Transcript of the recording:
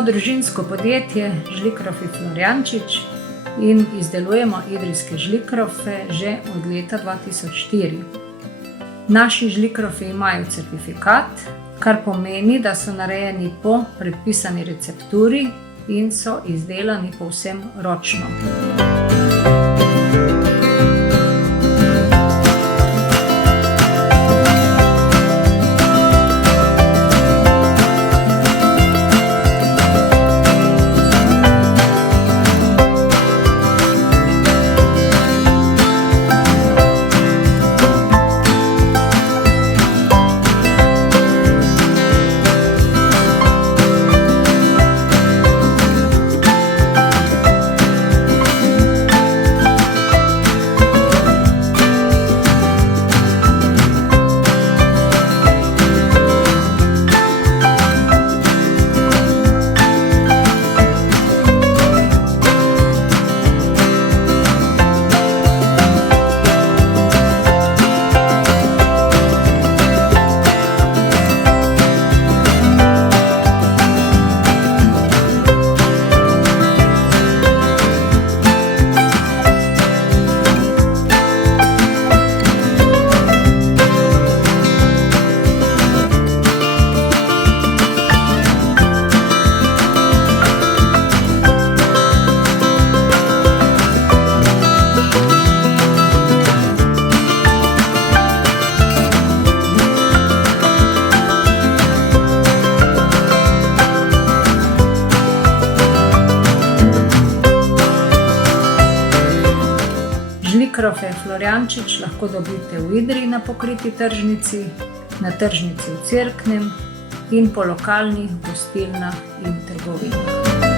Smo družinsko podjetje Žlikrofi Florjančič in izdelujemo idrijske žlikrofe že od leta 2004. Naši žlikrofi imajo certifikat, kar pomeni, da so narejeni po predpisani recepturi in so izdelani povsem ročno. Žlikrofe Florjančič lahko dobite v Idriji na pokriti tržnici, na tržnici v Cerknem in po lokalnih gostilnah in trgovinah.